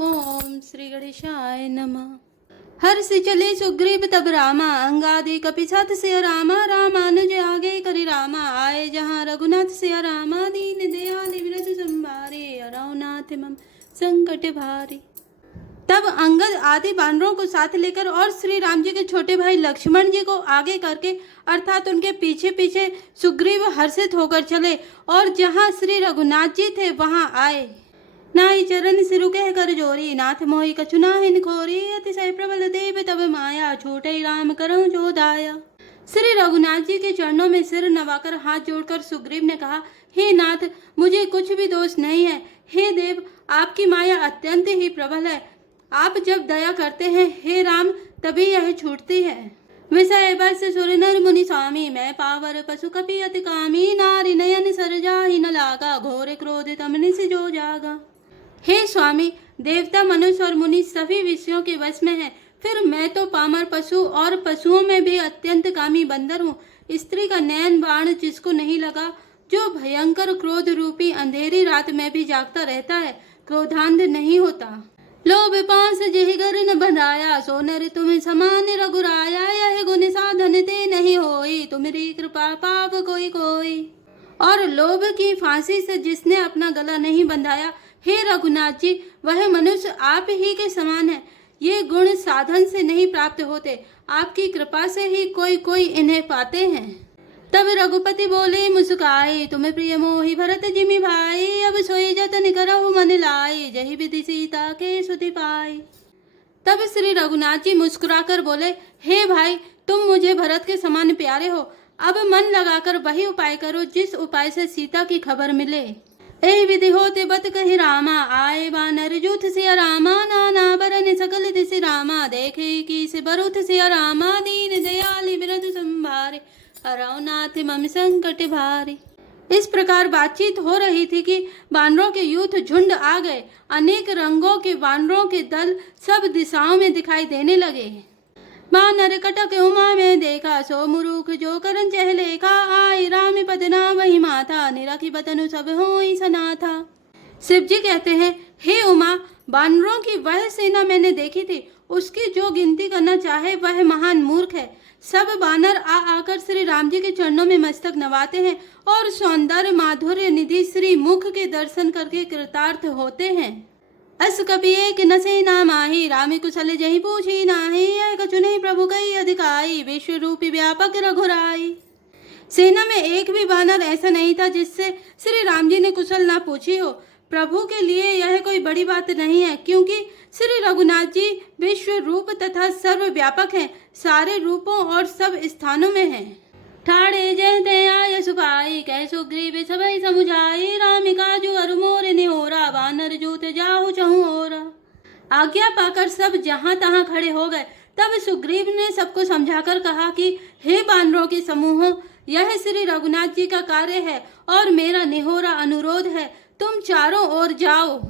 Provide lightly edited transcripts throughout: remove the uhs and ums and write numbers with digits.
ओम श्री गणेशाय नमः। हर्ष चले सुग्रीव तब रामा, अंगादि कपिसात से रामा। रामानुज आगे करि रामा, आए जहाँ रघुनाथ से रामा। दीन दयाल विरज संभारे, रघुनाथ मम संकट भारी। तब अंगद आदि बानरों को साथ लेकर और श्री राम जी के छोटे भाई लक्ष्मण जी को आगे करके अर्थात उनके पीछे पीछे सुग्रीव हर्षित होकर चले और जहाँ श्री रघुनाथ जी थे वहाँ आए। नाई चरण सिरु कह कर जोरी, नाथ मोहि कछु नाहिन खोरी। अतिशय प्रबल देव तब माया, छूटे राम करहु जो दाया। श्री रघुनाथ जी के चरणों में सिर नवाकर हाथ जोड़कर सुग्रीव ने कहा, हे नाथ, मुझे कुछ भी दोष नहीं है। हे देव, आपकी माया अत्यंत ही प्रबल है। आप जब दया करते हैं हे राम, तभी यह छूटती है। विषय बस सुर नर मुनि स्वामी, मैं पावर पशु कपि अति कामी। नारी नयन सर जाहि न लागा, घोर क्रोध तमनि से जो जागा। हे स्वामी, देवता मनुष्य और मुनि सभी विषयों के वश में है, फिर मैं तो पामर पशु और पशुओं में भी अत्यंत कामी बंदर हूँ। स्त्री का नयन बाण जिसको नहीं लगा, जो भयंकर क्रोध रूपी अंधेरी रात में भी जागता रहता है, क्रोधांध नहीं होता। लोभ पास जेहि घर न बंधाया, सोनर तुम्हें समान रघुराया। यह गुण साधन ते नहीं होई, तुम्हारी कृपा पाप कोई कोई। और लोभ की फांसी से जिसने अपना गला नहीं बंधाया, हे रघुनाथ जी, वह मनुष्य आप ही के समान है। ये गुण साधन से नहीं प्राप्त होते, आपकी कृपा से ही कोई कोई इन्हें पाते हैं। तब रघुपति बोले मुस्काए, तुम्हें प्रिय मोहि भरत जिमि भाई। अब सोई जतन करहु मन लाई, जहि विधि सीता के सुधि पाई। तब श्री रघुनाथ जी मुस्कुराकर बोले, हे भाई, तुम मुझे भरत के समान प्यारे हो। अब मन लगाकर वही उपाय करो जिस उपाय से सीता की खबर मिले। एहि विधि होते बत कहि रामा, आए बानर जूथ सिया रामा। नाना बरन सकल दिसि रामा, देखे की से बरुथ सिया रामा। दीन दयाल बिरध संभारे, रघुनाथ मम संकट भारी। इस प्रकार बातचीत हो रही थी कि बानरों के यूथ झुंड आ गए। अनेक रंगों के बानरों के दल सब दिशाओं में दिखाई देने लगे। बानर कटक उमा में देखा, सो मुरुख जो करन चहलेखा। आई राम पद ना वही माथा, निरखी बतनु सब होई सनाथा। शिव जी कहते हैं, हे उमा, बानरों की वह सेना मैंने देखी थी, उसकी जो गिनती करना चाहे वह महान मूर्ख है। सब बानर आ आकर श्री राम जी के चरणों में मस्तक नवाते हैं और सौंदर्य माधुर्य निधि श्री मुख के दर्शन करके कृतार्थ होते हैं। अस कपि एक नसे ना माही, राम कुशल जहि पूछी नाही। यह कछु नहीं प्रभु कई अधिकाई, विश्व रूपी व्यापक रघुराई। सेना में एक भी बानर ऐसा नहीं था जिससे श्री राम जी ने कुशल ना पूछी हो। प्रभु के लिए यह कोई बड़ी बात नहीं है, क्योंकि श्री रघुनाथ जी विश्व रूप तथा सर्व व्यापक हैं, सारे रूपों और सब स्थानों में हैं। ठाड़े जय दया सुखाई, कह सुग्रीव सबई समुझाई। राम काजू अरु मोर निहोरा, बानर जूत जाहु चहु ओरा। आज्ञा पाकर सब जहाँ तहाँ खड़े हो गए। तब सुग्रीव ने सबको समझाकर कहा कि हे बानरों के समूहों, यह श्री रघुनाथ जी का कार्य है और मेरा निहोरा अनुरोध है, तुम चारों ओर जाओ।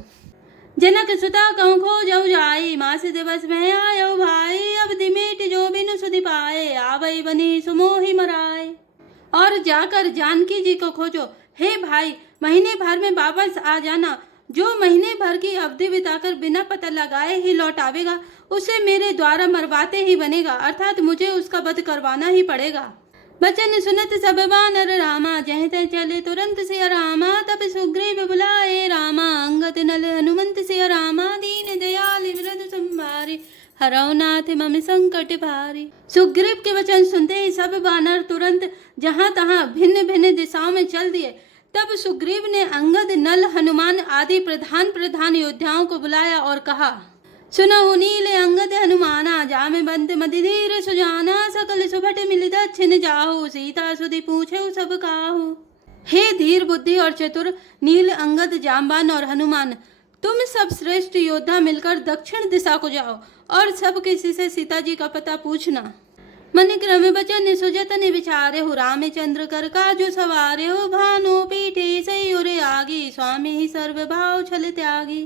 जनक सुता कहूँ खो जाऊ जाई, मास दिवस में आयो भाई। अब दिमेट जो बिनु सुधि पाए, आवई बनी सुमोहि मराए। और जाकर जानकी जी को खोजो। हे भाई, महीने भर में वापस आ जाना। जो महीने भर की अवधि बिताकर बिना पता लगाए ही लौट आवेगा, उसे मेरे द्वारा मरवाते ही बनेगा, अर्थात मुझे उसका वध करवाना ही पड़ेगा। बचन सुनत सब बानर रामा, जह तह चले तुरंत सिया रामा। तब सुग्रीव बुलाए रामा, अंगद नल हनुमंत सिया रामा। दीन दयाल विरध संभारे, रघुनाथ मम संकट भारी। सुग्रीव के वचन सुनते ही सब बानर तुरंत जहाँ तहाँ भिन्न भिन्न दिशाओं में चल दिए। तब सुग्रीव ने अंगद नल हनुमान आदि प्रधान योद्धाओं को बुलाया और कहा, सुनहु नील अंगद हनुमाना, जामे बंद मति धीर सुजाना। सकल सुभट मिल दक्षिण जाहु, सीता सुधि पूछे सब काहू। हे धीर बुद्धि और चतुर नील अंगद जामबान और हनुमान, तुम सब श्रेष्ठ योद्धा मिलकर दक्षिण दिशा को जाओ और सब किसी से सीता जी का पता पूछना। मन क्रम बचन सुजतन विचारे हो, रामचंद्र कर काजु सवारे हो। भानु पीठे सही उरे आगी, स्वामी ही सर्व भाव छल त्यागी।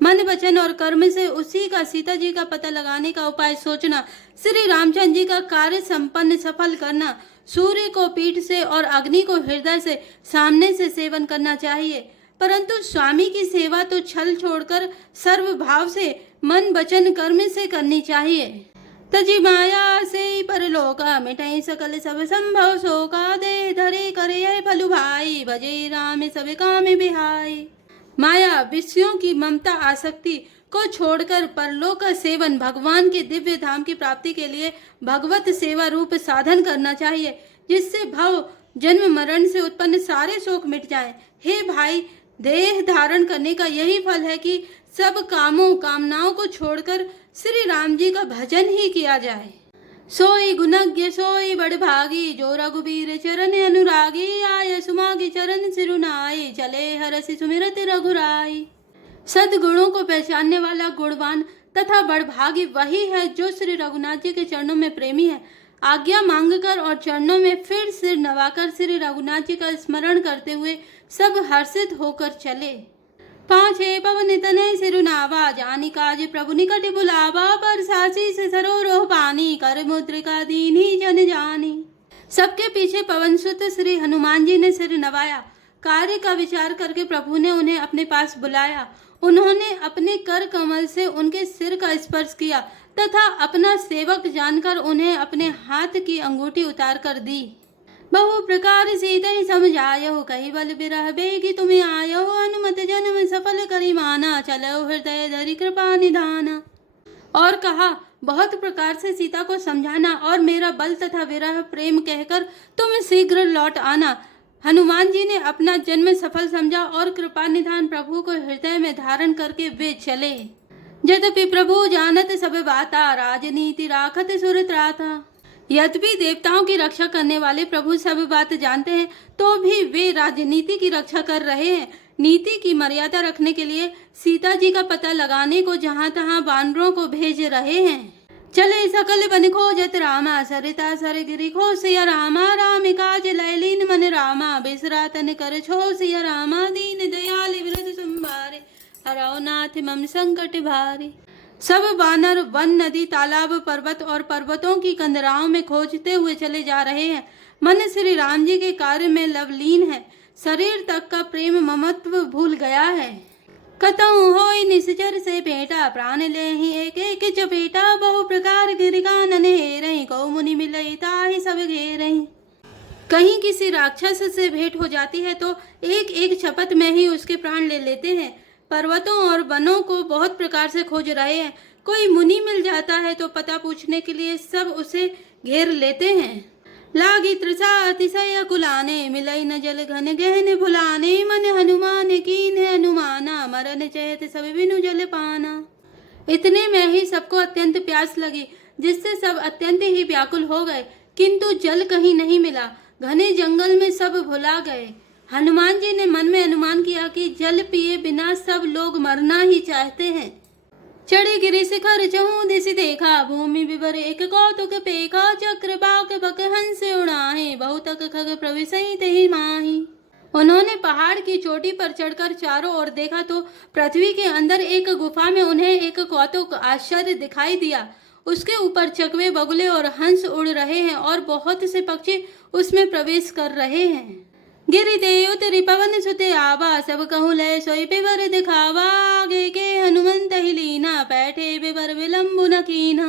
मन वचन और कर्म से उसी का सीता जी का पता लगाने का उपाय सोचना। श्री रामचंद्र जी का कार्य संपन्न सफल करना। सूर्य को पीठ से और अग्नि को हृदय से सामने से सेवन करना चाहिए। परंतु स्वामी की सेवा तो छल छोड़कर सर्व भाव से मन वचन कर्म से करनी चाहिए। तजी माया से परलोका मिटाई सकल सब संभव शोका दे धरे करे फलु भाई भजे राम सब काम बिहाई। माया विषयों की ममता आसक्ति को छोड़कर परलोक का सेवन भगवान के दिव्य धाम की प्राप्ति के लिए भगवत सेवा रूप साधन करना चाहिए, जिससे भव जन्म मरण से उत्पन्न सारे शोक मिट जाएं। हे भाई, देह धारण करने का यही फल है कि सब कामों कामनाओं को छोड़कर श्री राम जी का भजन ही किया जाए। सोई गुणज्ञ सोई बड़ भागी जो रघुबीर चरण अनुरागी आय सुमागी चरण सिरुनाई चले हरसि सुमिरत रघुराई। सद्गुणों को पहचानने वाला गुणवान तथा बड़भागी वही है जो श्री रघुनाथ जी के चरणों में प्रेमी है। आज्ञा मांगकर और चरणों में फिर सिर नवाकर श्री रघुनाथ जी का स्मरण करते हुए सब हर्षित होकर चले। पांचे पवन तनय सिरुनावा जानी काज प्रभु निकट बुलावा पर सासी से सरोरोह पानी कर मुद्रिका दीनी जन जानी। सबके पीछे पवन सुत श्री हनुमान जी ने सिर नवाया। कार्य का विचार करके प्रभु ने उन्हें अपने पास बुलाया। उन्होंने अपने कर कमल से उनके सिर का स्पर्श किया तथा अपना सेवक जानकर उन्हें अपने हाथ की अंगूठी उतार कर दी। बहु प्रकार सीते समझायो कही बल बिरह बेगी तुम्हें आयो अनुमत जन्म सफल करी माना चलो हृदय धरि कृपा निधाना। और कहा, बहुत प्रकार से सीता को समझाना और मेरा बल तथा विरह प्रेम कहकर तुम शीघ्र लौट आना। हनुमान जी ने अपना जन्म सफल समझा और कृपा निधान प्रभु को हृदय में धारण करके वे चले। यद्यपि प्रभु जानत सब बाता राजनीति राखत सुर त्राता। यद्यपि देवताओं की रक्षा करने वाले प्रभु सब बात जानते हैं तो भी वे राजनीति की रक्षा कर रहे हैं। नीति की मर्यादा रखने के लिए सीता जी का पता लगाने को जहाँ तहाँ वानरों को भेज रहे हैं। चले सकल बन खोजत रामा सरिता सर गिरि खो सिया रामा राम काज लैलीन मन रामा बिसरा तन कर छो सिया रामा दीन दयाल विरध संभारे हराओ नाथ मम संकट भारी। सब वानर वन नदी तालाब पर्वत और पर्वतों की कंदराओं में खोजते हुए चले जा रहे हैं। मन श्री राम जी के कार्य में लवलीन है। शरीर तक का प्रेम ममत्व भूल गया है। कतहु होई निश्चर से भेटा प्राण ले ही एक एक चपेटा बहु प्रकार गिरिकानन हेरहि कौ मुनि मिलई ताहि सब घेरहि। कहीं किसी राक्षस से भेंट हो जाती है तो एक एक शपथ में ही उसके प्राण ले लेते हैं। पर्वतों और वनों को बहुत प्रकार से खोज रहे हैं। कोई मुनि मिल जाता है तो पता पूछने के लिए सब उसे घेर लेते हैं। लागी तृषा अतिशय कुलाने मिलई न जल घन गहन भुलाने मन हनुमान कीन्ह अनुमाना मरन चहत सब बिनु जल पाना। इतने में ही सबको अत्यंत प्यास लगी जिससे सब अत्यंत ही व्याकुल हो गए, किंतु जल कहीं नहीं मिला। घने जंगल में सब भुला गए। हनुमान जी ने मन में अनुमान किया कि जल पिए बिना सब लोग मरना ही चाहते हैं। चढ़े गिरि शिखर चहु दिशि देखा भूमि विवर एक कौतुक पेखा चक्र बाक बक हंस उड़ाहे बहुतक खग प्रविशई तेहि माही। उन्होंने पहाड़ की चोटी पर चढ़कर चारों ओर देखा तो पृथ्वी के अंदर एक गुफा में उन्हें एक कौतुक आश्चर्य दिखाई दिया। उसके ऊपर चकवे बगुले और हंस उड़ रहे हैं और बहुत से पक्षी उसमें प्रवेश कर रहे हैं। गिरि ते उतरि पवन सुते आवा सब कहूँ लय सोई बेवर दिखावा आगे के हनुमंत ही लीना बैठे बेवर विलम्बु न कीना।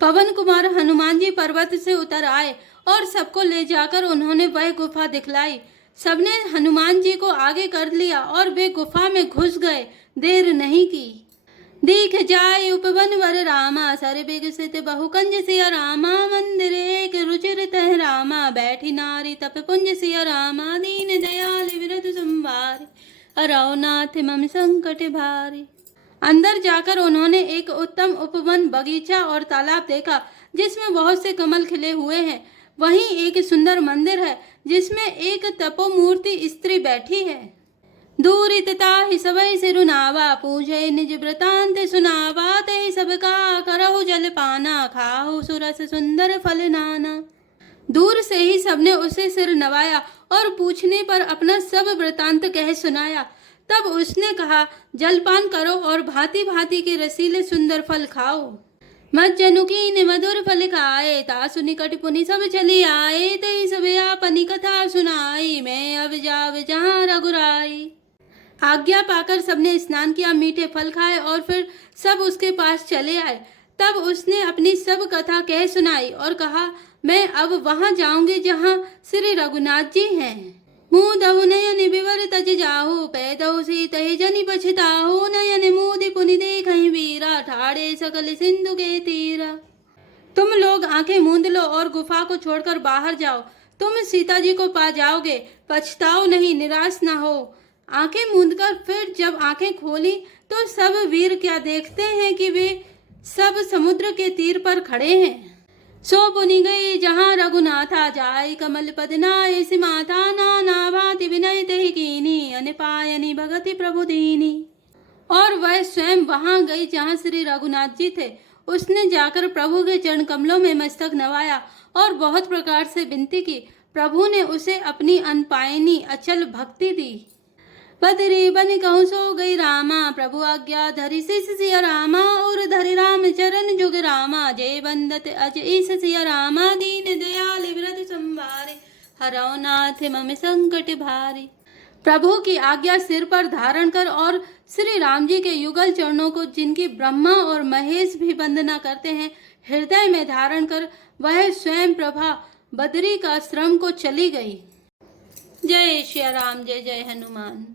पवन कुमार हनुमान जी पर्वत से उतर आए और सबको ले जाकर उन्होंने वह गुफा दिखलाई। सबने हनुमान जी को आगे कर लिया और वे गुफा में घुस गए। देर नहीं की। दीख जाय उपवन वर रामा सर बिगसित बहुकंज सिया रामा मंदिर एक रुचिर तह रामा बैठी नारी तप पुंज सिया रामा दीन दयाल विरध संभारे हराओ नाथ मम संकट भारी। अंदर जाकर उन्होंने एक उत्तम उपवन बगीचा और तालाब देखा जिसमें बहुत से कमल खिले हुए हैं। वहीं एक सुंदर मंदिर है जिसमें एक तपोमूर्ति स्त्री बैठी है। दूरित ताहि सबई सिरुनावा पूछे निज वृतांत सुनावा ते सबका करहु जल पाना खाहु सुरस सुंदर फल नाना। दूर से ही सबने उसे सिर नवाया और पूछने पर अपना सब वृतांत कह सुनाया। तब उसने कहा, जलपान करो और भांति भांति के रसीले सुंदर फल खाओ। मज्जनु कीन मधुर फल खाए तासु निकट पुनि सब चली आए ते सब आपनी कथा सुनाई मैं अब जाव जहाँ रघुराई। आज्ञा पाकर सबने स्नान किया, मीठे फल खाए और फिर सब उसके पास चले आए। तब उसने अपनी सब कथा कह सुनाई और कहा, मैं अब वहां जाऊंगी जहां श्री रघुनाथ जी हैं। मुँह दहु नयन विवर तज जाहु, पैदहु सीत जनि पछताहु, नयन मोदि पुनि देखहि वीरा, ठाड़े सकल सिंधु के तीरा। तुम लोग आंखें मूंद लो और गुफा को छोड़कर बाहर जाओ, तुम सीता जी को पा जाओगे, पछताओ नहीं, निराश ना हो। आंखें मूंदकर फिर जब आंखें खोली तो सब वीर क्या देखते हैं कि वे सब समुद्र के तीर पर खड़े हैं। सो पुनि गए जहाँ रघुनाथा जाय, कमल पद नाय सि माथा, नाना भांति विनय तेहि कीनी, अनपायनि भगति प्रभु दीनी। और वह स्वयं वहां गई जहाँ श्री रघुनाथ जी थे। उसने जाकर प्रभु के चरण कमलों में मस्तक नवाया और बहुत प्रकार से विनती की। प्रभु ने उसे अपनी अनपायनी अचल भक्ति दी। बदरी बन कहूँ सो गई रामा, प्रभु आज्ञा धरि शिष सिया रामा, और धरि राम चरण जुग रामा, जय बंदत अज ईस सिया रामा, दीन दयाल व्रत संभारे, हरौ नाथ मम संकट भारी। प्रभु की आज्ञा सिर पर धारण कर और श्री राम जी के युगल चरणों को, जिनकी ब्रह्मा और महेश भी वंदना करते हैं, हृदय में धारण कर वह स्वयं प्रभा बदरी का आश्रम को चली गई। जय श्री राम, जय जय हनुमान।